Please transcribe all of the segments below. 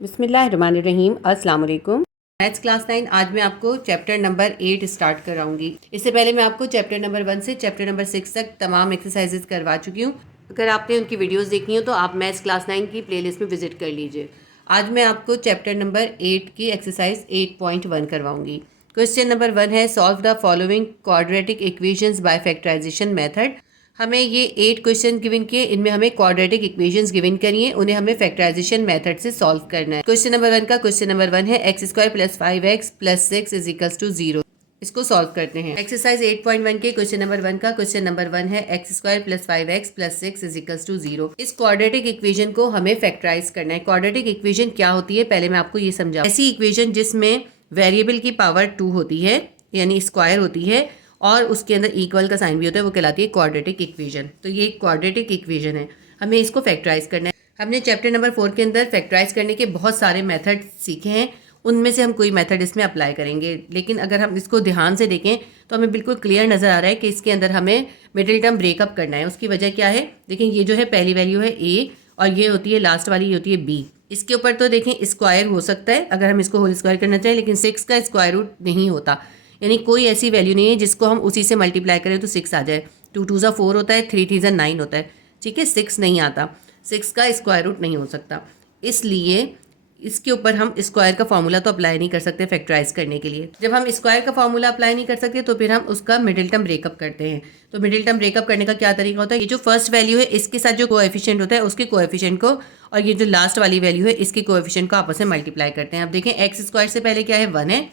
बिस्मिल्लाहिर्रहमानिर्रहीम। अस्सलाम वालेकुम। मैथ्स क्लास 9 आज मैं आपको चैप्टर नंबर 8 स्टार्ट कराऊंगी। इससे पहले मैं आपको चैप्टर नंबर 1 से चैप्टर नंबर 6 तक तमाम एक्सरसाइजेज करवा चुकी हूँ। अगर आपने उनकी वीडियोस देखी हो तो आप मैथ्स क्लास 9 की प्लेलिस्ट में विजिट कर लीजिए। आज मैं आपको चैप्टर नंबर 8 की एक्सरसाइज 8.1 करवाऊंगी। क्वेश्चन नंबर 1 है, solve the following quadratic equations by factorisation method. हमें ये 8 क्वेश्चन गिवन किए, इनमें हमें क्वाड्रेटिक इक्वेशंस गिवन करिए, उन्हें हमें फैक्टराइजेशन मेथड से सॉल्व करना है। क्वेश्चन नंबर 1 का क्वेश्चन नंबर 1 है, x square plus 5x plus 6 is equals to 0। इसको सॉल्व करते हैं। एक्सरसाइज 8.1 के क्वेश्चन नंबर 1 का क्वेश्चन नंबर 1 है, x square plus 5x plus 6 is equals to 0। इस क्वाड्रेटिक इक्वेशन को हमें फैक्टराइज करना है। क्वाड्रेटिक इक्वेशन क्या होती है, पहले मैं आपको ये समझाऊं। ऐसी इक्वेशन जिसमें वेरिएबल की पावर 2 होती है, यानी स्क्वायर होती है, और उसके अंदर इक्वल का साइन भी होता है, वो कहलाती है क्वाड्रेटिक इक्वेशन। तो ये क्वाड्रेटिक इक्वेशन है, हमें इसको फैक्टराइज करना है। हमने चैप्टर नंबर 4 के अंदर फैक्टराइज करने के बहुत सारे मेथड सीखे हैं, उनमें से हम कोई मेथड इसमें अप्लाई करेंगे। लेकिन अगर हम इसको ध्यान से देखें तो हमें बिल्कुल क्लियर नज़र आ रहा है कि इसके अंदर हमें मिडिल टर्म ब्रेकअप करना है। उसकी वजह क्या है, देखें ये जो है पहली वैल्यू है a और ये होती है लास्ट वाली, ये होती है b। इसके ऊपर तो देखें स्क्वायर हो सकता है अगर हम इसको होल स्क्वायर करना चाहें, लेकिन 6 का स्क्वायर रूट नहीं होता, यानी कोई ऐसी वैल्यू नहीं है जिसको हम उसी से मल्टीप्लाई करें तो 6 आ जाए। 2 2 ज़ा 4 होता है, 3 3 ज़ा 9 होता है, ठीक है। 6 नहीं आता, 6 का स्क्वायर रूट नहीं हो सकता, इसलिए इसके ऊपर हम स्क्वायर का फॉर्मूला तो अप्लाई नहीं कर सकते फैक्टराइज करने के लिए। जब हम स्क्वायर का फॉर्मूला अप्लाई नहीं कर सकते तो फिर हम उसका मिडिल टर्म ब्रेकअप करते हैं। तो मिडिल टर्म ब्रेकअप करने का क्या तरीका होता है, ये जो फर्स्ट वैल्यू है इसके साथ जो कोएफिशिएंट होता है उसके कोएफिशिएंट को, और ये जो लास्ट वाली वैल्यू है इसके कोएफिशिएंट को आपस में मल्टीप्लाई करते हैं। अब देखें एक्स स्क्वायर से पहले क्या है, 1 है,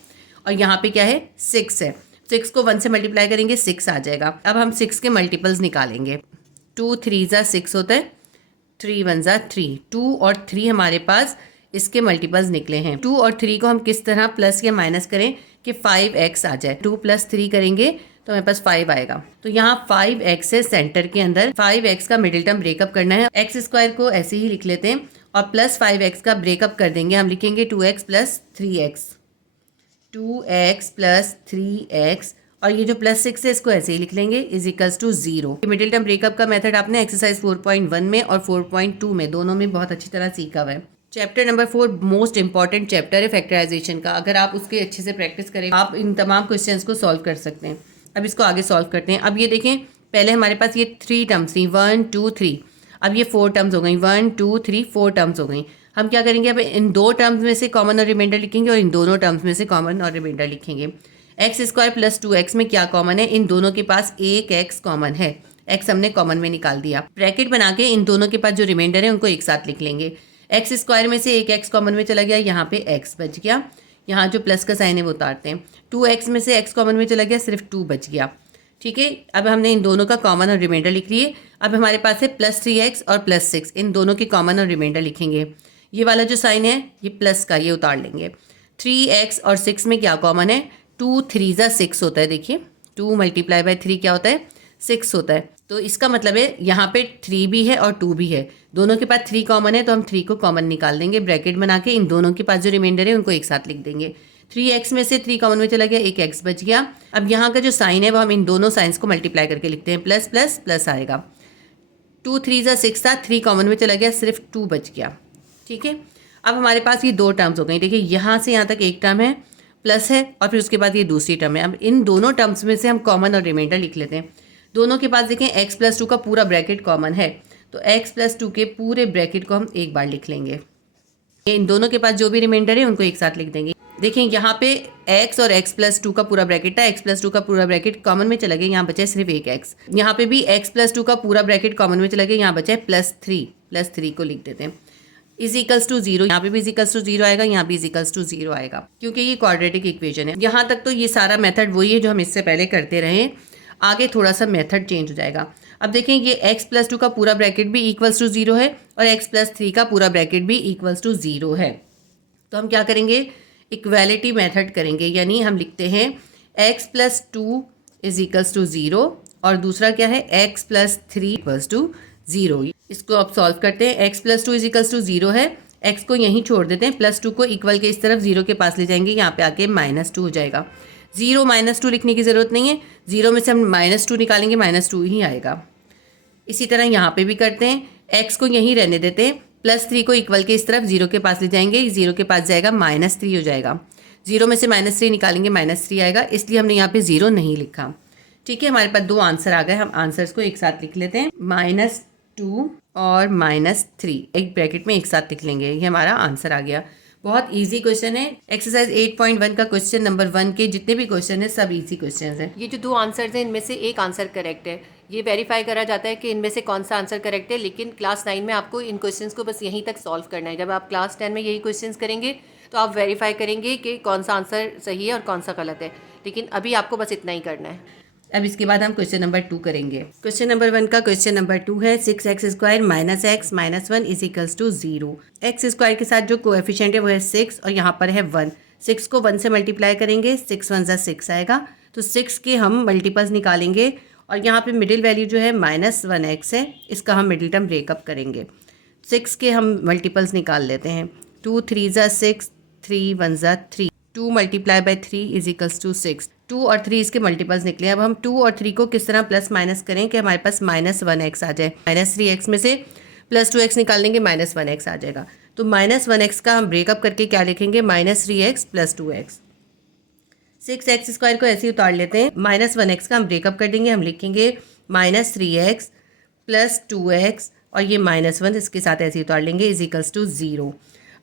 और यहाँ पे क्या है, 6 है। 6 को 1 से मल्टीप्लाई करेंगे 6 आ जाएगा। अब हम 6 के मल्टीपल्स निकालेंगे। 2 3 ज़ा 6 होता है, 3 1 ज़ा 3, 2 और 3 हमारे पास इसके मल्टीपल्स निकले हैं। 2 और 3 को हम किस तरह प्लस या माइनस करें कि 5x आ जाए। 2 + 3 करेंगे तो हमारे पास 5 आएगा। तो यहाँ 5x है सेंटर के अंदर, 5x का मिडिल टर्म ब्रेकअप करना है। एक्स स्क्वायर को ऐसे ही लिख लेते हैं और प्लस 5x का ब्रेकअप कर देंगे, हम लिखेंगे 2x + 3x, 2x + 3x, और ये जो +6 है इसको ऐसे ही लिख लेंगे, is equals to 0। Middle term breakup का मेथड आपने एक्सरसाइज 4.1 में और 4.2 में दोनों में बहुत अच्छी तरह सीखा हुआ है। Chapter number 4 most important chapter है फैक्टराइजेशन का। अगर आप उसके अच्छे से प्रैक्टिस करें आप इन तमाम क्वेश्चंस को सॉल्व कर सकते हैं। अब इसको आगे सॉल्व करते हैं। अब ये देखें, पहले हमारे पास ये 3 टर्म्स थी, 1 2 3, अब ये 4 टर्म्स हो गई, 1 2 3 4 टर्म्स हो गई। हम क्या करेंगे, अब इन 2 टर्म्स में से कॉमन और रिमाइंडर लिखेंगे और इन दोनों टर्म्स में से कॉमन और रिमाइंडर लिखेंगे। एक्स स्क्वायर प्लस 2x में क्या कॉमन है, इन दोनों के पास एक x कॉमन है, x हमने कॉमन में निकाल दिया। ब्रैकेट बना के इन दोनों के पास जो रिमाइंडर है उनको एक साथ लिख लेंगे। एक्स स्क्वायर में से एक x कॉमन में चला गया, यहाँ पे x बच गया, यहाँ जो प्लस का साइन है वो उतारते हैं। 2x में से x कॉमन में चला गया, सिर्फ 2 बच गया, ठीक है। अब हमने इन दोनों का कॉमन और रिमाइंडर लिख लिए। अब हमारे पास है +3x और +6, इन दोनों के कॉमन और रिमाइंडर लिखेंगे। ये वाला जो साइन है ये प्लस का, ये उतार लेंगे। 3x और 6 में क्या कॉमन है, 2 3 ज़ा 6 होता है। देखिए 2 × 3 क्या होता है, 6 होता है। तो इसका मतलब है यहाँ पे 3 भी है और 2 भी है, दोनों के पास 3 कॉमन है, तो हम 3 को कॉमन निकाल देंगे। ब्रैकेट बना के इन दोनों के पास जो रिमाइंडर है उनको एक साथ लिख देंगे। 3x में से 3 कॉमन में चला गया, एक x बच गया। अब यहाँ का जो साइन है वो हम इन दोनों साइंस को मल्टीप्लाई करके लिखते हैं, प्लस प्लस प्लस आएगा। 2 3 ज़ा 6 था, 3 कॉमन में चला गया, सिर्फ 2 बच गया, ठीक है। अब हमारे पास ये 2 टर्म्स हो गई। देखिए यहाँ से यहाँ तक एक टर्म है, प्लस है, और फिर उसके बाद ये दूसरी टर्म है। अब इन दोनों टर्म्स में से हम कॉमन और रिमाइंडर लिख लेते हैं। दोनों के पास देखें x + 2 का पूरा ब्रैकेट कॉमन है, तो x + 2 के पूरे ब्रैकेट को हम एक बार लिख लेंगे। इन दोनों के पास जो भी रिमाइंडर है उनको एक साथ लिख देंगे। देखें यहाँ पे x और x + 2 का पूरा ब्रैकेट था, x + 2 का पूरा ब्रैकेट कॉमन में चला गया, यहाँ बचा है सिर्फ एक x। यहाँ पे भी x + 2 का पूरा ब्रैकेट कॉमन में चला गया, यहाँ बचा है +3 को लिख देते हैं, इज इक्वल्स टू 0। यहाँ पे भी इज इक्वल्स टू 0 आएगा, यहाँ भी इज इक्वल्स टू 0 आएगा, क्योंकि ये क्वाड्रेटिक इक्वेशन है। यहाँ तक तो ये सारा मेथड वही है जो हम इससे पहले करते रहे, आगे थोड़ा सा मेथड चेंज हो जाएगा। अब देखें ये x + 2 का पूरा ब्रैकेट भी इक्वल्स टू 0 है और x + 3 का पूरा ब्रैकेट भी इक्वल्स टू 0 है। तो हम क्या करेंगे, इक्वालिटी मेथड करेंगे, यानी हम लिखते हैं x + 2 इज इक्वल्स टू 0 और दूसरा क्या है, x + 3 इक्वल्स टू 0। इसको अब सॉल्व करते हैं। x + 2 इज इक्वल्स टू 0 है, x को यहीं छोड़ देते हैं, +2 को इक्वल के इस तरफ 0 के पास ले जाएंगे, यहाँ पे आके -2 हो जाएगा। 0 -2 लिखने की ज़रूरत नहीं है, 0 में से हम -2 निकालेंगे, -2 ही आएगा। इसी तरह यहाँ पे भी करते हैं, x को यहीं रहने देते हैं, +3 को इक्वल के इस तरफ 0 के पास ले जाएंगे, 0 के पास जाएगा -3 हो जाएगा। 0 में से -3 निकालेंगे -3 आएगा, इसलिए हमने यहाँ पे 0 नहीं लिखा। ठीक है, हमारे पास 2 आंसर आ गए। हम आंसर्स को एक साथ लिख लेते हैं, -2 और -3 एक ब्रैकेट में एक साथ लिख लेंगे। ये हमारा आंसर आ गया। बहुत इजी क्वेश्चन है। एक्सरसाइज 8.1 का क्वेश्चन नंबर 1 के जितने भी क्वेश्चन है सब इजी क्वेश्चन है। ये जो 2 आंसर्स हैं इनमें से एक आंसर करेक्ट है। ये वेरीफाई करा जाता है कि इनमें से कौन सा आंसर करेक्ट है, लेकिन क्लास 9 में आपको इन क्वेश्चंस को बस यहीं तक सॉल्व करना है। जब आप क्लास 10 में यही क्वेश्चंस करेंगे तो आप वेरीफाई करेंगे कि कौन सा आंसर सही है और कौन सा गलत है, लेकिन अभी आपको बस इतना ही करना है। अब इसके बाद हम क्वेश्चन नंबर 2 करेंगे। क्वेश्चन नंबर 1 का क्वेश्चन नंबर 2 है 6x² - x - 1 = 0। एक्स स्क्वायर के साथ जो कोएफिशिएंट है वो है 6 और यहाँ पर है 1। 6 को 1 से मल्टीप्लाई करेंगे, 6 1 = 6 आएगा, तो 6 के हम मल्टीपल्स निकालेंगे और यहाँ पे मिडिल वैल्यू जो है -1x है, इसका हम मिडिल टर्म ब्रेकअप करेंगे। 6 के हम मल्टीपल्स निकाल लेते हैं। 2 3 = 6, 3 1 = 3, 2 × 3 = 6। 2 और 3 इसके मल्टीपल्स निकले। अब हम 2 और 3 को किस तरह प्लस माइनस करें कि हमारे पास -1x आ जाए। -3x में से +2x निकाल लेंगे, -1x आ जाएगा। तो -1x का हम ब्रेकअप करके क्या लिखेंगे, -3x + 2x। 6x² को ऐसे ही उतार लेते हैं। -1x का हम ब्रेकअप कर देंगे, हम लिखेंगे -3x + 2x और ये -1 इसके साथ ऐसे ही उतार लेंगे = 0।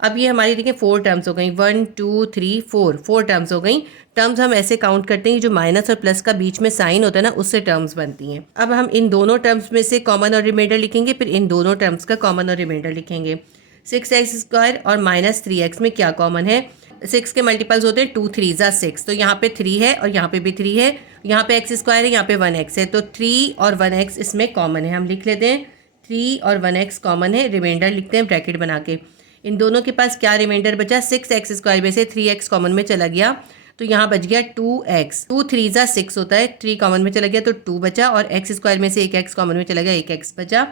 अब ये हमारी देखिए 4 टर्म्स हो गई, 1 2 3 4 टर्म्स हो गई। टर्म्स हम ऐसे काउंट करते हैं जो माइनस और प्लस का बीच में साइन होता है ना, उससे टर्म्स बनती हैं। अब हम इन दोनों टर्म्स में से कॉमन और रिमाइंडर लिखेंगे, फिर इन दोनों टर्म्स का कॉमन और रिमाइंडर लिखेंगे। 6x² और -3x में क्या कॉमन है, 6 के मल्टीपल्स होते हैं 2 3 = 6, तो यहाँ पे 3 है और यहाँ पे भी 3 है, यहाँ पे x² है, यहाँ पे 1x है, तो 3 और 1x इसमें कॉमन है। हम लिख लेते हैं 3 और 1x कॉमन है, रिमाइंडर लिखते हैं ब्रैकेट बना के। इन दोनों के पास क्या रिमाइंडर बचा, 6x² में से 3x कॉमन में चला गया, तो यहाँ बच गया 2x। 2 3 = 6 होता है, 3 कॉमन में चला गया तो 2 बचा, और x² में से 1x कॉमन में चला गया, 1x बचा,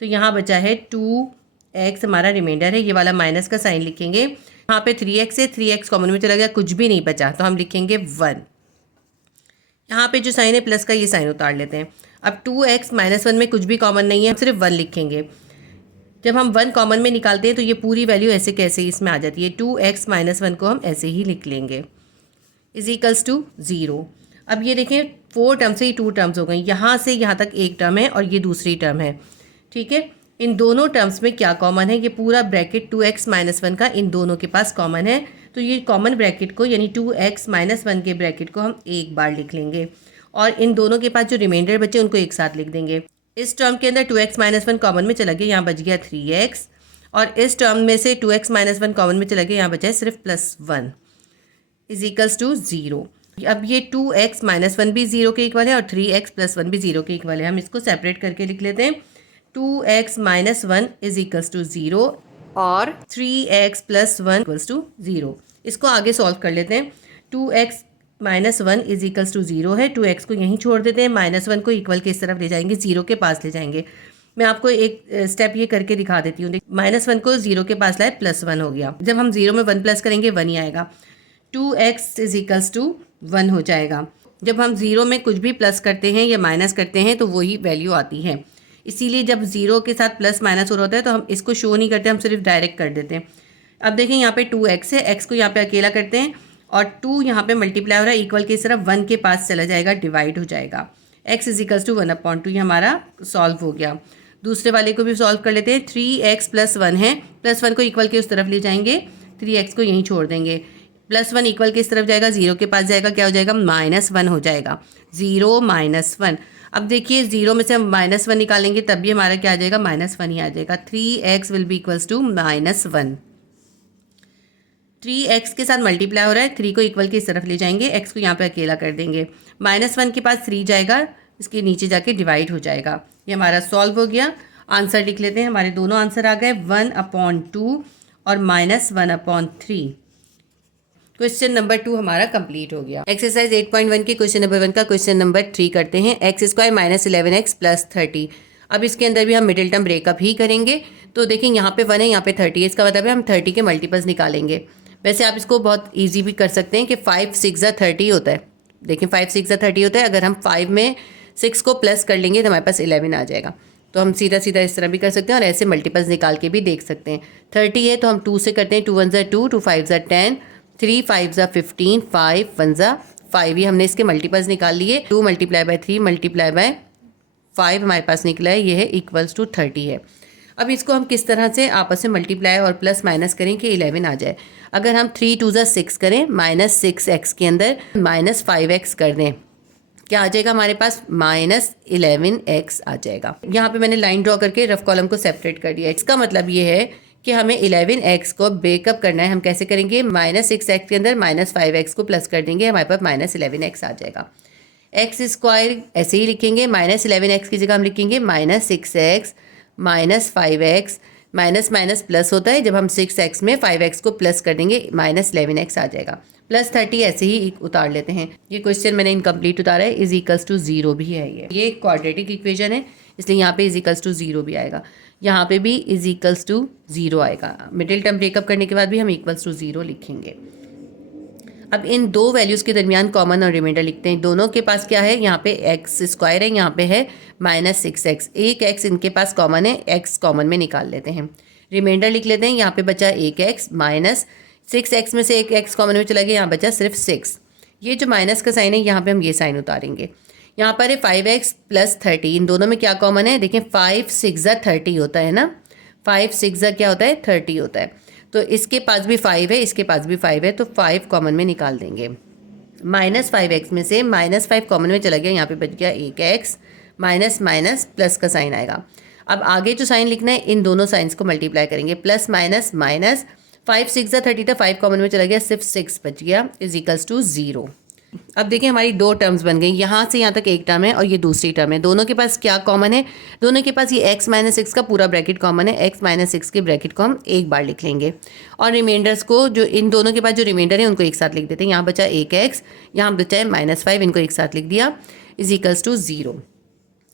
तो यहाँ बचा है 2x हमारा रिमाइंडर है। ये वाला माइनस का साइन लिखेंगे। यहाँ पे 3x है, 3x कॉमन में चला गया, कुछ भी नहीं बचा, तो हम लिखेंगे 1। यहाँ पे जो साइन है प्लस का, ये साइन उतार लेते हैं। अब 2x -1 में कुछ भी कॉमन नहीं है, हम सिर्फ 1 लिखेंगे। जब हम 1 कॉमन में निकालते हैं तो ये पूरी वैल्यू ऐसे कैसे इसमें आ जाती है, 2x - 1 को हम ऐसे ही लिख लेंगे = 0। अब ये देखें 4 टर्म से ही 2 टर्म्स हो गई, यहाँ से यहाँ तक एक टर्म है और ये दूसरी टर्म है। ठीक है, इन दोनों टर्म्स में क्या कॉमन है, ये पूरा ब्रैकेट 2x - 1 का इन दोनों के पास कॉमन है, तो ये कॉमन ब्रैकेट को यानी 2x - 1 के ब्रैकेट को हम एक बार लिख लेंगे और इन दोनों के पास जो रिमाइंडर बचे उनको एक साथ लिख देंगे। इस टर्म के अंदर 2x - 1 कॉमन में चला गया, यहाँ बच गया 3x, और इस टर्म में से 2x - 1 कॉमन में चला गया, यहाँ बचा है सिर्फ +1 = 0। अब ये 2x - 1 भी 0 के इक्वल है और 3x + 1 भी 0 के इक्वल है। हम इसको सेपरेट करके लिख लेते हैं, 2x - 1 = 0 और 3x + 1 = 0। इसको आगे सॉल्व कर लेते हैं। 2x - 1 = 0 है, 2x को यहीं छोड़ देते हैं, -1 को इक्वल के इस तरफ ले जाएंगे, 0 के पास ले जाएंगे। मैं आपको एक स्टेप ये करके दिखा देती हूँ। -1 को 0 के पास लाए, +1 हो गया। जब हम 0 में 1 प्लस करेंगे 1 ही आएगा, 2x = 1 हो जाएगा। जब हम 0 में कुछ भी प्लस करते हैं या माइनस करते हैं तो वही वैल्यू आती है, इसीलिए जब 0 के साथ प्लस माइनस हो रहा होता है तो हम इसको शो नहीं करते, हम सिर्फ डायरेक्ट कर देते हैं। अब देखें यहाँ पे 2x है, x को यहाँ पे अकेला करते हैं और 2 यहाँ पे मल्टीप्लाई हो रहा है, इक्वल के सिर्फ 1 के पास चला जाएगा, डिवाइड हो जाएगा। x = 1/2, ये हमारा सॉल्व हो गया। दूसरे वाले को भी सॉल्व कर लेते हैं। 3x + 1 है, +1 को इक्वल के उस तरफ ले जाएंगे, 3x को यहीं छोड़ देंगे, +1 इक्वल के इस तरफ जाएगा, 0 के पास जाएगा, क्या हो जाएगा, -1 हो जाएगा। 0 -1। अब देखिए 0 में से हम -1 निकालेंगे तब भी हमारा क्या आ जाएगा, -1 ही आ जाएगा। 3x will be equals to -1। 3x के साथ मल्टीप्लाई हो रहा है, 3 को इक्वल के इस तरफ ले जाएंगे, x को यहाँ पे अकेला कर देंगे, -1 के पास 3 जाएगा, इसके नीचे जाके डिवाइड हो जाएगा। ये हमारा सॉल्व हो गया। आंसर लिख लेते हैं, हमारे दोनों आंसर आ गए, 1/2 और -1/3। क्वेश्चन नंबर 2 हमारा कंप्लीट हो गया। एक्सरसाइज 8.1 के क्वेश्चन नंबर 1 का क्वेश्चन नंबर 3 करते हैं। x² - 11x + 30। अब इसके अंदर भी हम मिडिल टर्म ब्रेकअप ही करेंगे। तो देखिए यहाँ पे 1 है, यहाँ पे 30 है, इसका मतलब है हम 30 के मल्टीपल्स निकालेंगे। वैसे आप इसको बहुत ईजी भी कर सकते हैं कि 5 6 = 30 होता है। देखिए 5 6 = 30 होता है, अगर हम 5 में 6 को प्लस कर लेंगे तो हमारे पास 11 आ जाएगा। तो हम सीधा सीधा इस तरह भी कर सकते हैं और ऐसे मल्टीपल्स निकाल के भी देख सकते हैं। 30 है तो हम 2 से करते हैं, 2 1 2, 2 5 10, 3 5 15, 5 1 5। ये हमने इसके मल्टीपल्स निकाल लिए। 2 × 3 × 5 हमारे पास निकला है, ये है इक्वल्स टू 30 है। अब इसको हम किस तरह से आपस में मल्टीप्लाई और प्लस माइनस करें कि 11 आ जाए। अगर हम 3 2 6 करें, -6x के अंदर -5x कर दें, क्या आ जाएगा हमारे पास, -11x आ जाएगा। यहाँ पे मैंने लाइन ड्रॉ करके रफ कॉलम को सेपरेट कर दिया। इसका मतलब ये है कि हमें 11x को ब्रेकअप करना है। हम कैसे करेंगे, -6x के अंदर -5x को प्लस कर देंगे, हमारे पास -11x आ जाएगा। x² ऐसे ही लिखेंगे, -11x की जगह हम लिखेंगे -6x -5x, minus minus plus होता है, जब हम 6x में 5x को प्लस कर देंगे -11x आ जाएगा। +30 ऐसे ही उतार लेते हैं। ये क्वेश्चन मैंने इनकम्प्लीट उतारा है, =0 भी है। ये क्वाड्रेटिक इक्वेशन है, इसलिए यहाँ पे =0 भी आएगा, यहाँ पे भी =0 आएगा। मिडिल टर्म ब्रेकअप करने के बाद भी हम =0 लिखेंगे। अब इन दो वैल्यूज़ के दरमियान कॉमन और रिमाइंडर लिखते हैं। दोनों के पास क्या है, यहाँ पे x² है, यहाँ पे है -6x। एक x इनके पास कॉमन है, x कॉमन में निकाल लेते हैं। रिमाइंडर लिख लेते हैं, यहाँ पे बचा 1x, -6x में से एक x कॉमन में चला गया, यहाँ बचा सिर्फ 6। ये जो माइनस का साइन है, यहाँ पे हम ये साइन उतारेंगे। यहाँ पर है 5x + 30, इन दोनों में क्या कॉमन है, देखें 5 6 30 होता है ना, 5 6 क्या होता है, 30 होता है। तो इसके पास भी 5 है, इसके पास भी 5 है, तो 5 कॉमन में निकाल देंगे। -5x में से -5 कॉमन में चला गया, यहाँ पे बच गया 1x, माइनस माइनस प्लस का साइन आएगा। अब आगे जो साइन लिखना है, इन दोनों साइंस को मल्टीप्लाई करेंगे, प्लस माइनस माइनस, 5 6 30 था, 5 कॉमन में चला गया, सिर्फ 6 बच गया, =0। अब देखिए हमारी दो टर्म्स बन गई, यहाँ से यहाँ तक एक टर्म है और ये दूसरी टर्म है। दोनों के पास क्या कॉमन है, दोनों के पास ये x - 6 का पूरा ब्रैकेट कॉमन है। x - 6 के ब्रैकेट को हम एक बार लिख लेंगे और रिमाइंडर्स को, जो इन दोनों के पास जो रिमाइंडर है उनको एक साथ लिख देते हैं। यहाँ बचा 1x, यहाँ बचा है -5, इनको एक साथ लिख दिया, =0।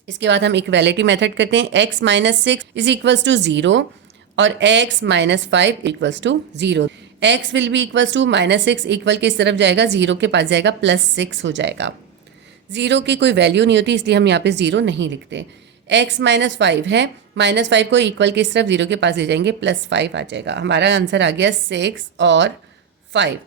इसके बाद हम इक्वालिटी मेथड करते हैं, x - 6 =0 और x - 5 =0। x will be equals to -6, equal के इस तरफ जाएगा, 0 के पास जाएगा, +6 हो जाएगा। 0 की कोई वैल्यू नहीं होती, इसलिए हम यहाँ पे 0 नहीं लिखते। x - 5 है, -5 को इक्वल के इस तरफ 0 के पास ले जाएंगे, +5 आ जाएगा। हमारा आंसर आ गया 6 और 5।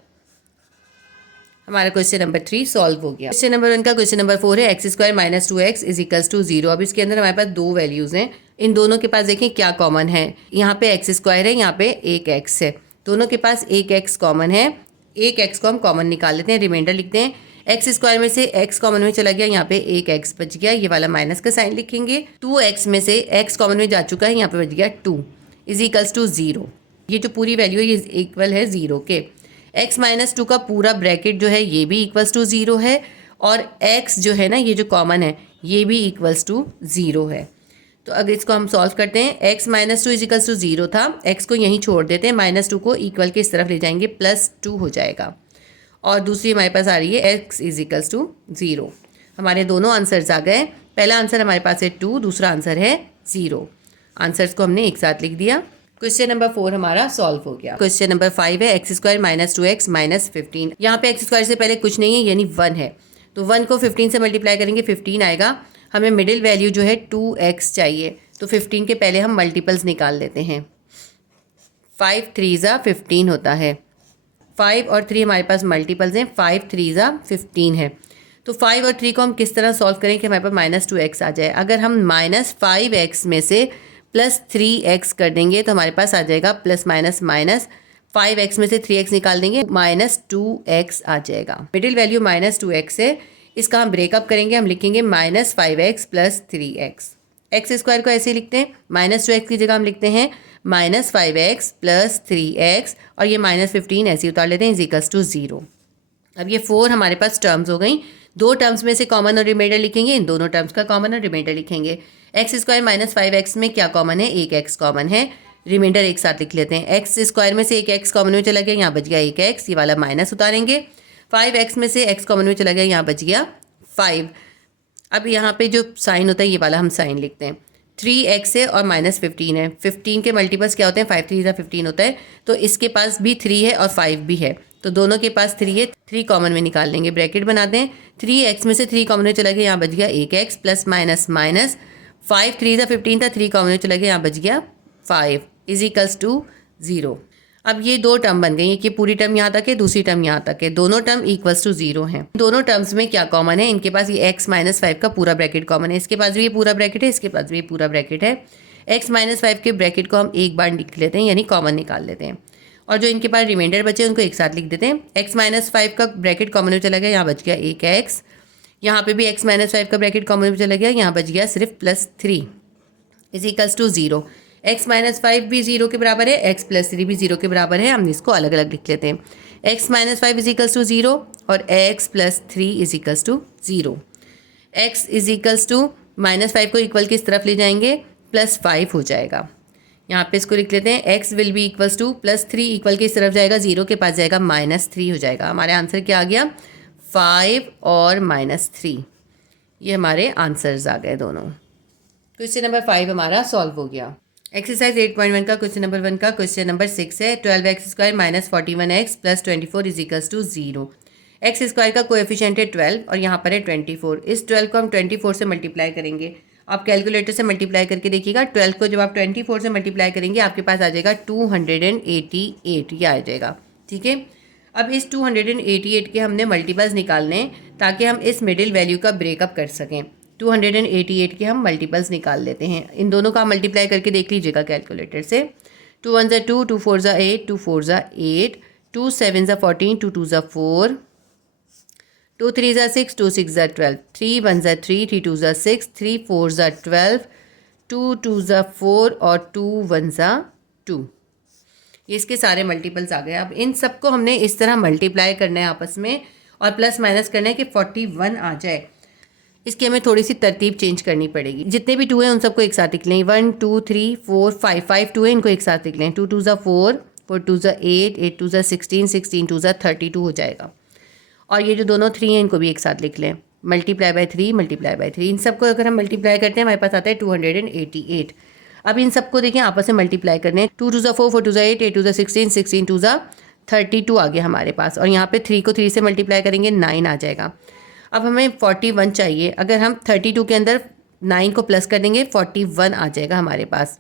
हमारा क्वेश्चन नंबर 3 सॉल्व हो गया। क्वेश्चन नंबर 1 का क्वेश्चन नंबर 4 है, x² - 2x =0। अब इसके अंदर हमारे पास दो वैल्यूज़ हैं, इन दोनों के पास देखें क्या कॉमन है। यहाँ पे x² है, यहाँ पे 1x है, दोनों के पास 1x कॉमन है। 1x को हम कॉमन निकाल लेते हैं, रिमाइंडर लिखते हैं। x² में से x कॉमन में चला गया, यहाँ पे 1x बच गया, ये वाला माइनस का साइन लिखेंगे। 2x में से x कॉमन में जा चुका है, यहाँ पे बच गया 2, =0। ये जो पूरी वैल्यू है ये इक्वल है 0 के। x - 2 का पूरा ब्रैकेट जो है ये भी =0 है और x जो है ना, ये जो कॉमन है ये भी =0 है। तो अगर इसको हम सॉल्व करते हैं, x - 2 =0 था, x को यहीं छोड़ देते हैं, -2 को इक्वल के इस तरफ ले जाएंगे, +2 हो जाएगा। और दूसरी हमारे पास आ रही है x =0। हमारे दोनों आंसर्स आ गए। पहला आंसर हमारे पास है 2, दूसरा आंसर है 0। आंसर्स को हमने एक साथ लिख दिया। क्वेश्चन नंबर 4 हमारा सॉल्व हो गया। क्वेश्चन नंबर 5 है, x² - 2x - 15। यहाँ पे x² से पहले कुछ नहीं है, यानी 1 है, तो 1 को 15 से मल्टीप्लाई करेंगे, 15 आएगा। हमें मिडिल वैल्यू जो है 2x चाहिए, तो 15 के पहले हम मल्टीपल्स निकाल लेते हैं। 5 3 15 होता है, 5 और 3 हमारे पास मल्टीपल्स हैं, 5 3 15 है। तो 5 और 3 को हम किस तरह सॉल्व करें कि हमारे पास -2x आ जाए। अगर हम -5x में से +3x कर देंगे तो हमारे पास आ जाएगा प्लस माइनस माइनस, 5x में से 3x निकाल देंगे, -2x आ जाएगा। मिडिल वैल्यू -2x है, इसका हम ब्रेकअप करेंगे, हम लिखेंगे -5x + 3x। x² को ऐसे लिखते हैं, -2x की जगह हम लिखते हैं -5x + 3x और ये -15 ऐसे उतार लेते हैं, =0। अब ये 4 हमारे पास टर्म्स हो गई। दो टर्म्स में से कॉमन और रिमाइंडर लिखेंगे, इन दोनों टर्म्स का कॉमन और रिमाइंडर लिखेंगे। x² - 5x में क्या कॉमन है, 1x कॉमन है, रिमाइंडर एक साथ लिख लेते हैं। x² में से 1x कॉमन में चला गया, यहाँ बच गया 1x, ये वाला माइनस उतारेंगे। 5x में से x कॉमन में चला गया, यहाँ बच गया 5। अब यहाँ पे जो साइन होता है ये वाला हम साइन लिखते हैं। 3x है और -15 है, 15 के मल्टीपल्स क्या होते हैं, 5 3 15 होता है, तो इसके पास भी 3 है और 5 भी है, तो दोनों के पास 3 है, 3 कॉमन में निकाल लेंगे, ब्रैकेट बनाते हैं। 3x में से 3 कॉमन में चला गया, यहाँ बच गया 1x, प्लस माइनस माइनस 5 3 ज़ा 15 था, 3 कॉमन में चला गया, यहाँ बच गया 5 इज इक्वल्स टू 0। अब ये दो टर्म बन गई है कि पूरी टर्म यहाँ तक है, दूसरी टर्म यहाँ तक है, दोनों टर्म इक्वल्स टू 0 हैं। दोनों टर्म्स में क्या कॉमन है, इनके पास ये x माइनस 5 का पूरा ब्रैकेट कॉमन है, इसके पास भी ये पूरा ब्रैकेट है, इसके पास भी ये पूरा ब्रैकेट है। x माइनस 5 के ब्रैकेट को हम एक बार लिख लेते हैं, यानी कॉमन निकाल लेते हैं, और जो इनके पास रिमाइंडर बचे उनको एक साथ लिख देते हैं। x माइनस 5 का ब्रैकेट कॉमन में चला गया, यहाँ बच गया एक x, यहाँ पे भी x माइनस 5 का ब्रैकेट कॉमन में चला गया, यहाँ बच गया सिर्फ +3 is equals to 0। x minus 5 भी 0 के बराबर है, x प्लस 3 भी 0 के बराबर है, हम इसको अलग अलग लिख लेते हैं। x minus 5 is equals to 0 और x plus 3 is equals to 0। x is equals to -5 को इक्वल किस तरफ ले जाएंगे, +5 हो जाएगा। यहाँ पे इसको लिख लेते हैं, x will be equals to +3 equal किस तरफ जाएगा, 0 के पास जाएगा, -3 हो जाएगा। हमारे आंसर क्या आ गया, 5 और -3, ये हमारे आंसर्स आ गए दोनों। क्वेश्चन नंबर 5 हमारा सॉल्व हो गया। एक्सरसाइज 8.1 का क्वेश्चन नंबर 1 का क्वेश्चन नंबर 6 है। 12x² minus 41x plus 24 is equals to 0। X square का कोएफिशिएंट है 12 और यहाँ पर है 24। इस 12 को हम 24 से मल्टीप्लाई करेंगे। आप कैलकुलेटर से मल्टीप्लाई करके देखिएगा। 12 को जब आप 24 से मल्टीप्लाई करेंगे आपके पास आ जाएगा 288, ये आ जाएगा। ठीक है, अब इस 288 के हमने मल्टीपल्स निकालने ताकि हम इस मिडिल वैल्यू का ब्रेकअप कर सकें। 288 के हम मल्टीपल्स निकाल लेते हैं। इन दोनों का मल्टीप्लाई करके देख लीजिएगा कैलकुलेटर से। 2 1 = 2, 2 4 = 8, 2 4 = 8, 2 7 = 14, 2 2 = 4, 2 3 = 6, 2 6 = 12, 3 1 = 3, 3 2 = 6, 3 4 = 12, 2 2 = 4 और 2 1 = 2। ये इसके सारे मल्टीपल्स आ गए। अब इन सबको हमने इस तरह मल्टीप्लाई करना है आपस में और प्लस माइनस करना है कि 41 आ जाए। इसकी हमें थोड़ी सी तरतीब चेंज करनी पड़ेगी। जितने भी 2 हैं उन सबको एक साथ लिख लें। 1 2 3 4 5 5 2 है, इनको एक साथ लिख लें। 2 2 = 4, 4 2 = 8, 8 2 = 16, 16 2 = 32 हो जाएगा। और ये जो दोनों 3 हैं इनको भी एक साथ लिख लें। मल्टीप्लाई बाय 3, मल्टीप्लाई बाय 3, इन सबको अगर हम मल्टीप्लाई करते हैं हमारे पास आता है 288। अब इन सबको देखिए आपस में मल्टीप्लाई करने। 2 2 = 4, 4 2 = 8, 8 2 = 16, 16 2 = 32 आ गया हमारे पास। और यहाँ पे 3 को 3 से मल्टीप्लाई करेंगे 9 आ जाएगा। अब हमें 41 चाहिए। अगर हम 32 के अंदर 9 को प्लस कर देंगे 41 आ जाएगा हमारे पास।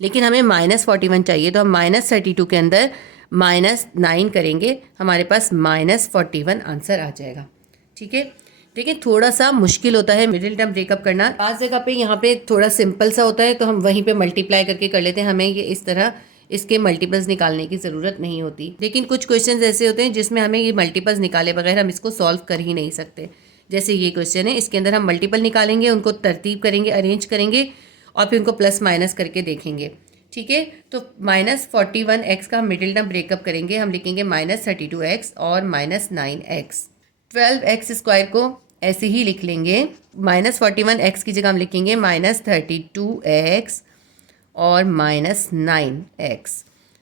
लेकिन हमें -41 चाहिए, तो हम -32 के अंदर -9 करेंगे, हमारे पास -41 आंसर आ जाएगा। ठीक है, लेकिन थोड़ा सा मुश्किल होता है मिडिल टर्म ब्रेकअप करना। पास जगह पे यहाँ पे थोड़ा सिंपल सा होता है तो हम वहीं पे मल्टीप्लाई करके कर लेते हैं। हमें ये इस तरह इसके मल्टीपल्स निकालने की ज़रूरत नहीं होती। लेकिन कुछ क्वेश्चंस ऐसे होते हैं जिसमें हमें ये मल्टीपल्स निकाले बगैर हम इसको सॉल्व कर ही नहीं सकते। जैसे ये क्वेश्चन है, इसके अंदर हम मल्टीपल निकालेंगे, उनको तरतीब करेंगे, अरेंज करेंगे और फिर उनको प्लस माइनस करके देखेंगे। ठीक है, तो -41x का हम मिडिल टर्म ब्रेकअप करेंगे। हम लिखेंगे -32x और -9x। 12x² को ऐसे ही लिख लेंगे। -41x की जगह हम लिखेंगे -32x और -9x।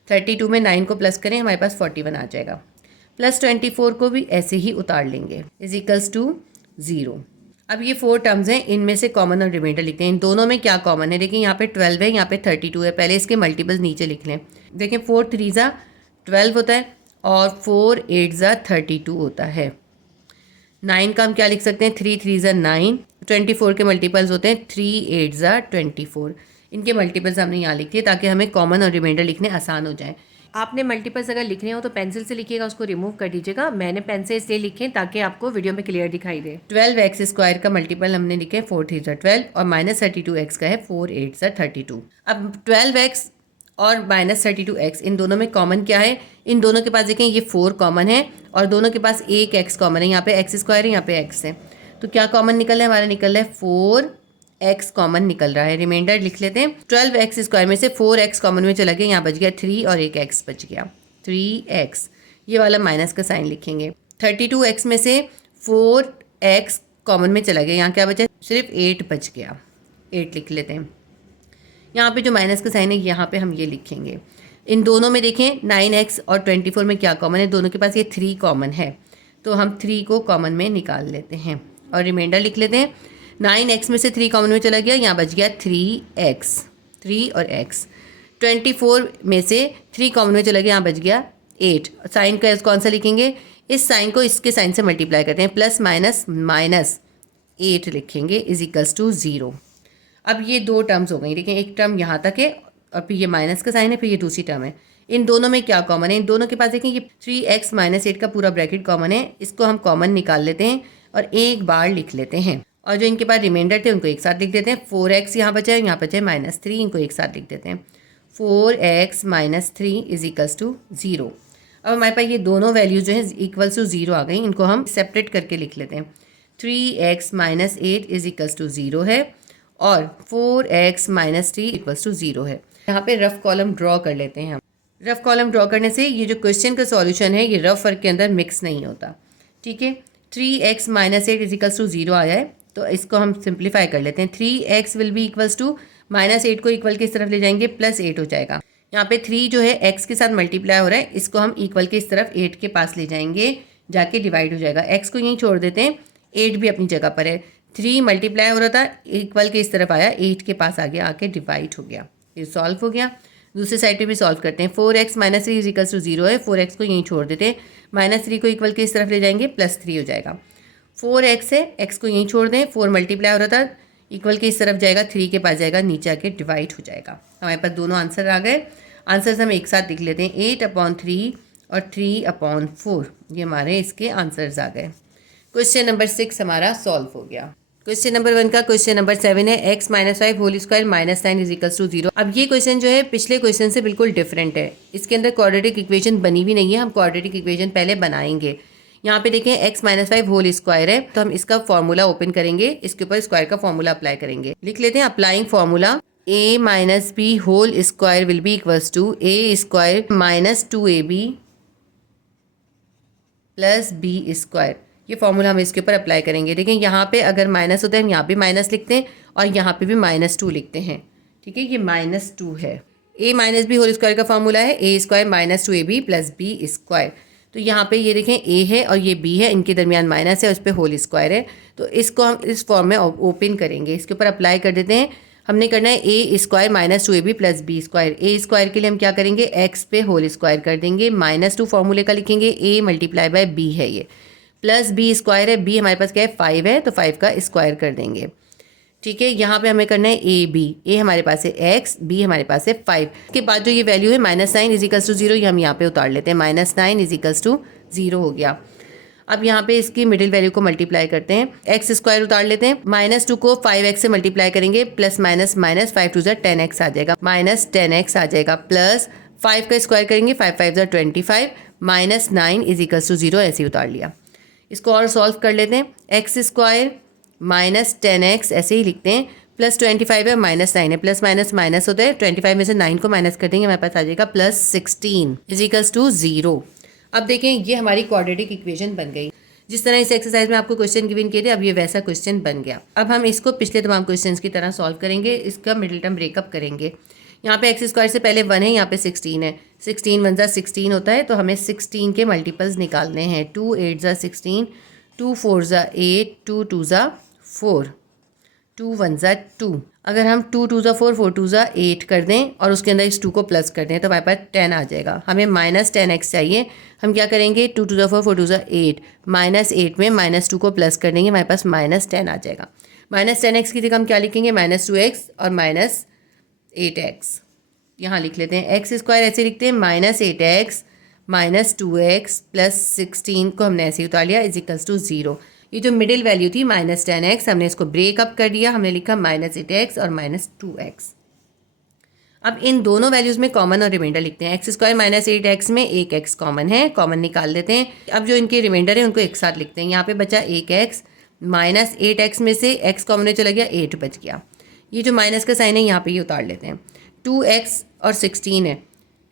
32 में 9 को प्लस करें, हमारे पास 41 आ जाएगा। प्लस 24 को भी ऐसे ही उतार लेंगे, इज इक्वल्स टू 0। अब ये 4 टर्म्स हैं, इनमें से कॉमन और रिमाइंडर लिखते हैं। इन दोनों में क्या कॉमन है, देखिए यहाँ पे 12 है, यहाँ पे 32 है। पहले इसके मल्टीपल्स नीचे लिख लें। देखिए 4 3 = 12 होता है और 4 8 = 32 होता है। 9 का हम क्या लिख सकते हैं, 3 3 = 9। 24 के मल्टीपल्स होते हैं 3 8 = 24। इनके मल्टीपल्स हमने यहाँ लिख दिए ताकि हमें कॉमन और रिमाइंडर लिखने आसान हो जाए। आपने मल्टीपल्स अगर लिखने हो तो पेंसिल से लिखिएगा, उसको रिमूव कर दीजिएगा। मैंने पेन से इसलिए लिखे ताकि आपको वीडियो में क्लियर दिखाई दे। 12x² का मल्टीपल हमने लिखे 4 3 = 12 और -32x का है 4 8 = 32। अब 12x और -32x इन दोनों में कॉमन क्या है, इन दोनों के पास देखें ये 4 कॉमन है और दोनों के पास एक x कॉमन है। यहाँ पे x² है, यहाँ पे x है, तो क्या कॉमन निकल रहा है, हमारा निकल रहा है 4x कॉमन निकल रहा है। रिमाइंडर लिख लेते हैं। 12x² में से 4x कॉमन में चला गया, यहाँ बच गया 3 और एक x बच गया 3x। ये वाला माइनस का साइन लिखेंगे। 32x में से 4x कॉमन में चला गया, यहाँ क्या बचा, सिर्फ 8 बच गया, 8 लिख लेते हैं। यहाँ पे जो माइनस का साइन है यहाँ पे हम ये लिखेंगे। इन दोनों में देखें 9x और 24 में क्या कॉमन है, दोनों के पास ये 3 कॉमन है, तो हम 3 को कॉमन में निकाल लेते हैं और रिमाइंडर लिख लेते हैं। 9x में से 3 कॉमन में चला गया, यहाँ बच गया 3x, 3 और x। 24 में से 3 कॉमन में चला गया, यहाँ बच गया 8। साइन का कौन सा लिखेंगे, इस साइन को इसके साइन से मल्टीप्लाई करते हैं, प्लस माइनस -8 लिखेंगे, इज इक्वल्स टू 0। अब ये दो टर्म्स हो गई, देखें एक टर्म यहाँ तक है और फिर ये माइनस का साइन है, फिर ये दूसरी टर्म है। इन दोनों में क्या कॉमन है? इन दोनों के पास देखें ये 3x माइनस 8 का पूरा ब्रैकेट कॉमन है। इसको हम कॉमन निकाल लेते हैं और एक बार लिख लेते हैं, और जो इनके पास रिमाइंडर थे उनको एक साथ लिख देते हैं। 4x यहाँ बचा है, यहाँ बचा है -3, इनको एक साथ लिख देते हैं। 4x minus 3 is equals to 0। अब हमारे पास ये दोनों वैल्यूज जो है इक्वल्स टू 0 आ गई, इनको हम सेपरेट करके लिख लेते हैं। 3x minus 8 is equals to 0 है और 4x माइनस 3 इक्वल्स टू 0 है। यहाँ पे रफ कॉलम ड्रॉ कर लेते हैं हम। रफ कॉलम ड्रॉ करने से ये जो क्वेश्चन का सॉल्यूशन है ये रफ वर्क के अंदर मिक्स नहीं होता, ठीक है। 3x minus 8 is equals to 0 आया है, तो इसको हम सिंप्लीफाई कर लेते हैं। 3x will be equals to -8 को इक्वल की इस तरफ ले जाएंगे, +8 हो जाएगा। यहाँ पे 3 जो है x के साथ मल्टीप्लाई हो रहा है, इसको हम इक्वल के इस तरफ 8 के पास ले जाएंगे, जाके डिवाइड हो जाएगा। x को यहीं छोड़ देते हैं, 8 भी अपनी जगह पर है। 3 मल्टीप्लाई हो रहा था, इक्वल के इस तरफ आया, 8 के पास आ गया, आके डिवाइड हो गया, ये सॉल्व हो गया। दूसरे साइड पे भी सॉल्व करते हैं। 4x minus 3 is equals to 0 है, 4x को यहीं छोड़ देते हैं, -3 को इक्वल के इस तरफ ले जाएंगे, +3 हो जाएगा। 4x है, x को यहीं छोड़ दें, 4 मल्टीप्लाई हो रहा था, इक्वल के इस तरफ जाएगा, 3 के पास जाएगा, नीचे आके डिवाइड हो जाएगा। हमारे पास दोनों आंसर आ गए। आंसर्स हम एक साथ लिख लेते हैं, 8/3 और 3/4, ये हमारे इसके आंसर्स आ गए। क्वेश्चन नंबर 6 हमारा सॉल्व हो गया। क्वेश्चन नंबर 1 का क्वेश्चन नंबर 7 है, x minus 5 whole square minus 9 is equals to 0। अब ये क्वेश्चन जो है पिछले क्वेश्चन से बिल्कुल डिफरेंट है। इसके अंदर क्वाड्रेटिक इक्वेशन बनी भी नहीं है, हम क्वाड्रेटिक इक्वेशन पहले बनाएंगे। यहाँ पे देखें x माइनस 5 होल स्क्वायर है, तो हम इसका फॉर्मूला ओपन करेंगे, इसके ऊपर स्क्वायर का फॉर्मूला अप्लाई करेंगे। लिख लेते हैं applying formula, a minus b whole square will be equals to a square minus 2ab plus b square. ये फॉर्मूला हम इसके ऊपर अप्लाई करेंगे। देखें यहाँ पे अगर माइनस होता है हम यहाँ पे माइनस लिखते हैं और यहाँ पे भी -2 लिखते हैं, ठीक है। ये -2 है। a minus b whole square का फॉर्मूला है a square minus 2ab plus b square. तो यहाँ पे ये देखें a है और ये b है, इनके दरमियान माइनस है, उस पर होल स्क्वायर है, तो इसको हम इस फॉर्म में ओपन करेंगे, इसके ऊपर अप्लाई कर देते हैं। हमने करना है a square minus 2ab plus b square. a square के लिए हम क्या करेंगे, x पे होल स्क्वायर कर देंगे, -2 फॉर्मूले का लिखेंगे, a मल्टीप्लाई बाय b है ये, प्लस बी स्क्वायर है, बी हमारे पास क्या है 5 है, तो 5 का स्क्वायर कर देंगे, ठीक है। यहाँ पे हमें करना है ए बी, ए हमारे पास है x, बी हमारे पास है 5। इसके बाद जो ये वैल्यू है -9 इज इक्वल्स टू 0, ये हम यहाँ पे उतार लेते हैं, -9 इज इक्वल्स टू 0 हो गया। अब यहाँ पे इसकी मिडिल वैल्यू को मल्टीप्लाई करते हैं, x स्क्वायर उतार लेते हैं, -2 को 5x से मल्टीप्लाई करेंगे, प्लस माइनस 5 2 10x आ जाएगा, -10x आ जाएगा, प्लस 5 का स्क्वायर करेंगे, 5 5 25, -9 इज इक्वल्स टू 0, ऐसे ही उतार लिया। इसको और सॉल्व कर लेते हैं, एक्स स्क्वायर माइनस 10x ऐसे ही लिखते हैं, प्लस 25 है, -9 है, प्लस माइनस माइनस होता है, 25 में से 9 को माइनस कर देंगे, हमारे पास आ जाएगा +16 इज इक्वल्स टू 0। अब देखें ये हमारी क्वाड्रेटिक इक्वेशन बन गई। जिस तरह इस एक्सरसाइज में आपको क्वेश्चन गिवन किए थे, अब ये वैसा क्वेश्चन बन गया। अब हम इसको पिछले तमाम क्वेश्चन की तरह सॉल्व करेंगे, इसका मिडिल टर्म ब्रेकअप करेंगे। यहाँ पे एक्स स्क्वायर से पहले 1 है, यहाँ पे 16 है, 16 1 * 16 होता है, तो हमें 16 के मल्टीपल्स निकालने हैं। 2 8 * 16, 2 4 * 8, 2 2 * 4, 2 1 * 2। अगर हम 2 2 * 4, 4 2 * 8 कर दें और उसके अंदर इस 2 को प्लस कर दें, तो हमारे पास 10 आ जाएगा। हमें -10x चाहिए, हम क्या करेंगे, 2 2 * 4, 4 2 * 8, -8 में -2 को प्लस कर देंगे, हमारे पास -10 आ जाएगा। -10x की जगह हम क्या लिखेंगे, -2x और -8x यहाँ लिख लेते हैं। एक्स स्क्वायर ऐसे लिखते हैं, -8x -2x प्लस 16 को हमने ऐसे ही उतार लिया, इज इक्वल्स टू 0। ये जो मिडिल वैल्यू थी -10x, हमने इसको ब्रेकअप कर दिया, हमने लिखा -8x और -2x। अब इन दोनों वैल्यूज़ में कॉमन और रिमाइंडर लिखते हैं। एक्स स्क्वायर -8x में एक x कॉमन है, कॉमन निकाल लेते हैं। अब जो इनके रिमाइंडर है उनको एक साथ लिखते हैं। यहाँ पे बचा 1x, -8x में से x कॉमन में चला गया, 8 बच गया। ये जो माइनस का साइन है यहाँ पे ये उतार लेते हैं। 2x और 16 है,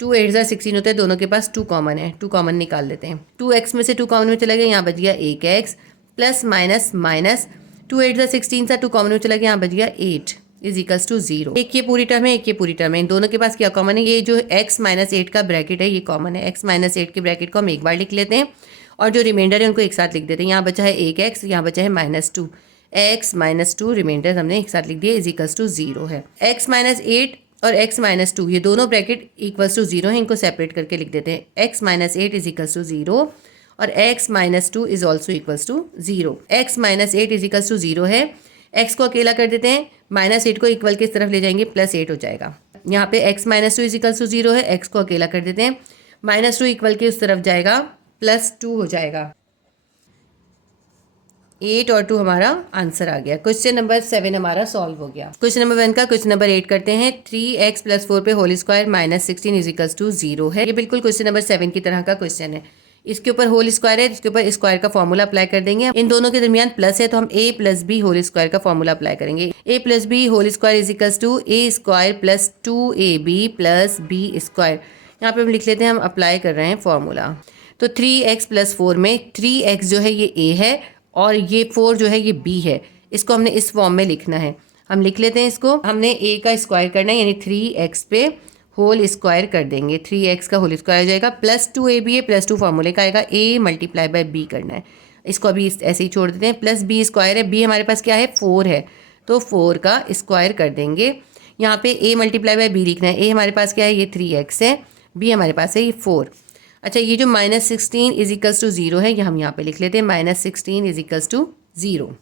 2 8 * 16 होता है, दोनों के पास 2 कॉमन है, 2 कॉमन निकाल लेते हैं। 2x में से 2 कॉमन में चला गया, यहाँ बच गया 1x, प्लस माइनस माइनस 2 8 * 16 था, 2 कॉमन में चला गया, यहाँ बच गया 8 इज इक्वल्स टू 0। एक ये पूरी टर्म है, एक ये पूरी टर्म है, इन दोनों के पास क्या कॉमन है, ये जो x - 8 का ब्रैकेट है ये कॉमन है। x - 8 के ब्रैकेट को हम एक बार लिख लेते हैं और जो रिमाइंडर है उनको एक साथ लिख देते हैं। यहाँ बचा है 1x, यहाँ बचा है -2, x - 2 रिमाइंडर हमने एक साथ लिख दिया, इज इक्वल्स टू 0 है। x - 8 और x - 2 ये दोनों ब्रैकेट इक्वल्स टू 0 है, इनको सेपरेट करके लिख देते हैं। x - 8 इज इक्वल्स टू 0 और x - 2 is also equals to 0। x - 8 is equals to 0 है, x को अकेला कर देते हैं, -8 को इक्वल की इस तरफ ले जाएंगे, +8 हो जाएगा। यहाँ पे x -2 इजिकल्स टू 0 है, x को अकेला कर देते हैं, -2 इक्वल के उस तरफ जाएगा, +2 हो जाएगा। 8 और 2 हमारा आंसर आ गया। क्वेश्चन नंबर 7 हमारा सॉल्व हो गया। क्वेश्चन नंबर 1 का क्वेश्चन नंबर 8 करते हैं। 3x + 4 पे होल स्क्वायर -16 इजिकल्स टू 0 है। ये बिल्कुल क्वेश्चन नंबर 7 की तरह का क्वेश्चन है। इसके ऊपर होल स्क्वायर है, इसके ऊपर स्क्वायर का फॉर्मूला अप्लाई कर देंगे। इन दोनों के दरमियान प्लस है तो हम a + b होल स्क्वायर का फॉर्मूला अप्लाई करेंगे। a + b whole square is equals to a² + 2ab + b square. यहाँ पे हम लिख लेते हैं, हम अप्लाई कर रहे हैं फॉर्मूला। तो 3x + 4 में 3x जो है ये a है और ये 4 जो है ये b है। इसको हमने इस फॉर्म में लिखना है। हम लिख लेते हैं इसको। हमने a का स्क्वायर करना है, यानी 3x पे होल स्क्वायर कर देंगे। 3x का होल स्क्वायर हो जाएगा, +2ab है, +2 फॉर्मूले का आएगा, a × b करना है। इसको अभी ऐसे ही छोड़ देते हैं। +b² है, b हमारे पास क्या है 4 है, तो 4 का स्क्वायर कर देंगे। यहाँ पे a × b लिखना है। a हमारे पास क्या है, ये 3x है, b हमारे पास है ये 4। अच्छा, ये जो -16 इजिकल्स टू 0 है, ये हम यहाँ पे लिख लेते हैं, -16 इजिकल्स टू 0।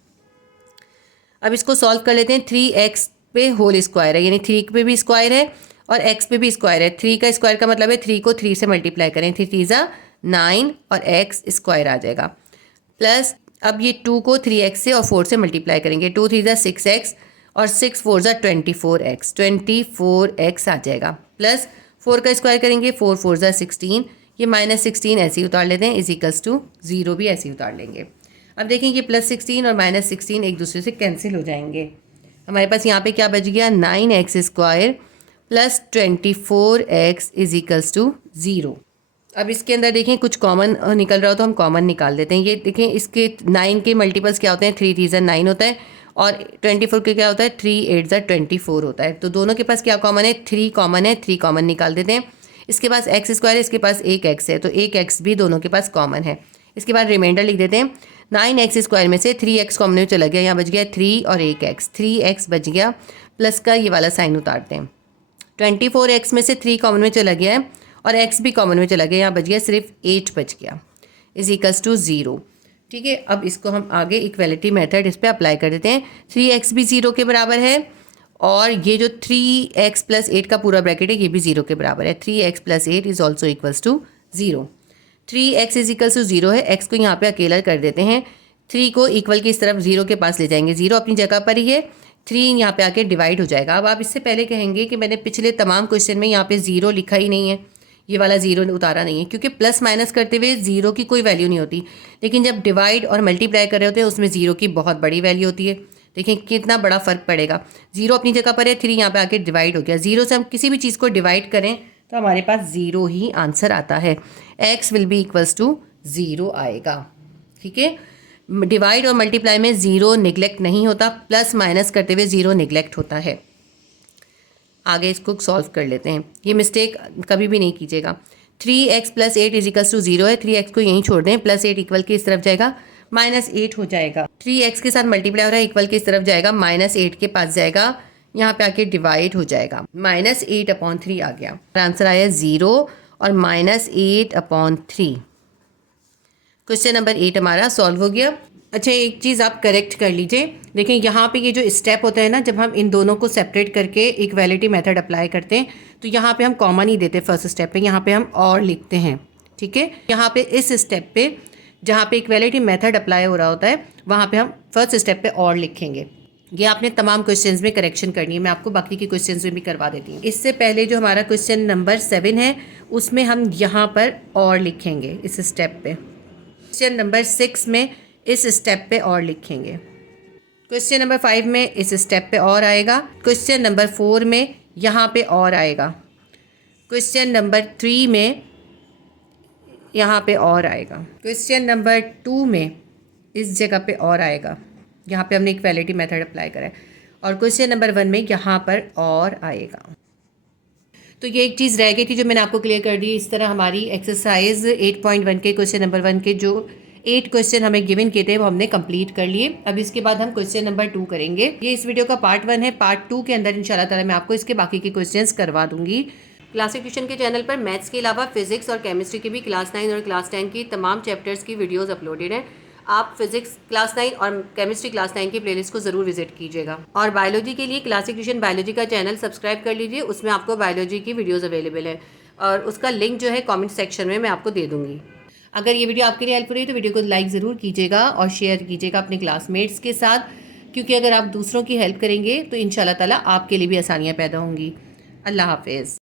अब इसको सॉल्व कर लेते हैं। 3x पे होल स्क्वायर है, यानी 3 पे भी स्क्वायर है और x पे भी स्क्वायर है। 3 का स्क्वायर का मतलब है 3 को 3 से मल्टीप्लाई करें, 3 3 ज़ा 9 और x स्क्वायर आ जाएगा। प्लस अब ये 2 को 3x से और 4 से मल्टीप्लाई करेंगे, 2 3 ज़ा 6x और 6 4 ज़ा 24x आ जाएगा। प्लस 4 का स्क्वायर करेंगे, 4 4 ज़ा 16, ये -16 ऐसे ही उतार लेते हैं, इजिकल्स टू 0 भी ऐसे ही उतार लेंगे। अब देखें ये +16 और -16 एक दूसरे से कैंसिल हो जाएंगे। हमारे पास यहाँ पे क्या बच गया, 9x² + 24x इजिकल्स टू 0। अब इसके अंदर देखें कुछ कॉमन निकल रहा हो तो हम कॉमन निकाल देते हैं। ये देखें इसके 9 के मल्टीपल्स क्या होते हैं, 3 3 ज़ा 9 होता है और 24 के क्या होता है, 3 8 ज़ा 24 होता है। तो दोनों के पास क्या कॉमन है, 3 कॉमन है, 3 कॉमन निकाल देते हैं। इसके पास x² है, इसके पास 1x है, तो 1x भी दोनों के पास कॉमन है। इसके बाद रिमाइंडर लिख देते हैं। 9x² में से 3x कॉमन में चला गया, यहाँ बच गया 3 और 1x, 3x बच गया, प्लस का ये वाला साइन उतारते हैं। 24x में से 3 कॉमन में चला गया है और x भी कॉमन में चला गया, यहाँ बच गया सिर्फ 8 बच गया, इजिकल्स टू 0। ठीक है, अब इसको हम आगे इक्वलिटी मेथड इस पर अप्लाई कर देते हैं। 3x भी 0 के बराबर है और ये जो 3x + 8 का पूरा ब्रैकेट है ये भी 0 के बराबर है। 3x + 8 is also equals to 0। 3x is equals to 0 है, x को यहाँ पे अकेला कर देते हैं। 3 को इक्वल की इस तरफ 0 के पास ले जाएंगे, 0 अपनी जगह पर ही है, 3 यहाँ पे आके डिवाइड हो जाएगा। अब आप इससे पहले कहेंगे कि मैंने पिछले तमाम क्वेश्चन में यहाँ पे 0 लिखा ही नहीं है, ये वाला 0 उतारा नहीं है, क्योंकि प्लस माइनस करते हुए 0 की कोई वैल्यू नहीं होती, लेकिन जब डिवाइड और मल्टीप्लाई कर रहे होते हैं उसमें 0 की बहुत बड़ी वैल्यू होती है। देखिए कितना बड़ा फ़र्क पड़ेगा। 0 अपनी जगह पर है, 3 यहाँ पे आके डिवाइड हो गया। 0 से हम किसी भी चीज़ को डिवाइड करें तो हमारे पास 0 ही आंसर आता है। x will be equals to 0 आएगा। ठीक है, डिवाइड और मल्टीप्लाई में 0 निगलेक्ट नहीं होता, प्लस माइनस करते हुए 0 निगलेक्ट होता है। आगे इसको सॉल्व कर लेते हैं, ये मिस्टेक कभी भी नहीं कीजिएगा। 3x + 8 इजिकल्स टू 0 है, 3x को यहीं छोड़ दें, +8 इक्वल के इस तरफ जाएगा, -8 हो जाएगा। 3x के साथ मल्टीप्लाई हो रहा है, इक्वल के इस तरफ जाएगा, -8 के पास जाएगा, यहाँ पे आके डिवाइड हो जाएगा, -8/3 आ गया। आंसर आया 0 और -8/3। क्वेश्चन नंबर 8 हमारा सॉल्व हो गया। अच्छा, एक चीज़ आप करेक्ट कर लीजिए। देखिए यहाँ पे ये जो स्टेप होता है ना, जब हम इन दोनों को सेपरेट करके इक्वालिटी मेथड अप्लाई करते हैं तो यहाँ पे हम कॉमन ही देते हैं। फर्स्ट स्टेप पे यहाँ पे हम और लिखते हैं। ठीक है, यहाँ पे इस स्टेप पे जहाँ पे इक्वालिटी मेथड अप्लाई हो रहा होता है वहाँ पे हम फर्स्ट स्टेप पे और लिखेंगे। ये आपने तमाम क्वेश्चंस में करेक्शन करनी है, मैं आपको बाकी की क्वेश्चंस में भी करवा देती हूँ। इससे पहले जो हमारा क्वेश्चन नंबर 7 है उसमें हम यहाँ पर और लिखेंगे इस स्टेप पे। क्वेश्चन नंबर 6 में इस स्टेप पे और लिखेंगे। क्वेश्चन नंबर 5 में इस स्टेप पे और आएगा। क्वेश्चन नंबर 4 में यहाँ पे और आएगा। क्वेश्चन नंबर 3 में यहाँ पे और आएगा। क्वेश्चन नंबर 2 में इस जगह पे और आएगा, यहाँ पे हमने इक्वालिटी मेथड अप्लाई करा है। और क्वेश्चन नंबर 1 में यहाँ पर और आएगा। तो ये एक चीज़ रह गई थी जो मैंने आपको क्लियर कर दी। इस तरह हमारी एक्सरसाइज 8.1 के क्वेश्चन नंबर 1 के जो 8 क्वेश्चन हमें गिवन किए थे वो हमने कंप्लीट कर लिए। अब इसके बाद हम क्वेश्चन नंबर 2 करेंगे। ये इस वीडियो का पार्ट 1 है। पार्ट 2 के अंदर इंशाल्लाह ताला मैं आपको इसके बाकी के क्वेश्चंस करवा दूंगी। क्लासिक ट्यूशन के चैनल पर मैथ्स के अलावा फिजिक्स और केमिस्ट्री की भी क्लास 9 और क्लास 10 की तमाम चैप्टर्स की वीडियोज़ अपलोडेड हैं। आप फिजिक्स क्लास 9 और केमिस्ट्री क्लास 9 की प्लेलिस्ट को ज़रूर विजिट कीजिएगा। और बायोलॉजी के लिए क्लासिक ट्यूशन बायोलॉजी का चैनल सब्सक्राइब कर लीजिए, उसमें आपको बायोलॉजी की वीडियोज़ अवेलेबल है और उसका लिंक जो है कॉमेंट सेक्शन में मैं आपको दे दूँगी। अगर ये वीडियो आपके लिए हेल्पफुल रही तो वीडियो को लाइक ज़रूर कीजिएगा और शेयर कीजिएगा अपने क्लासमेट्स के साथ, क्योंकि अगर आप दूसरों की हेल्प करेंगे तो इंशाल्लाह ताला आपके लिए भी आसानियाँ पैदा होंगी। अल्लाह हाफिज़।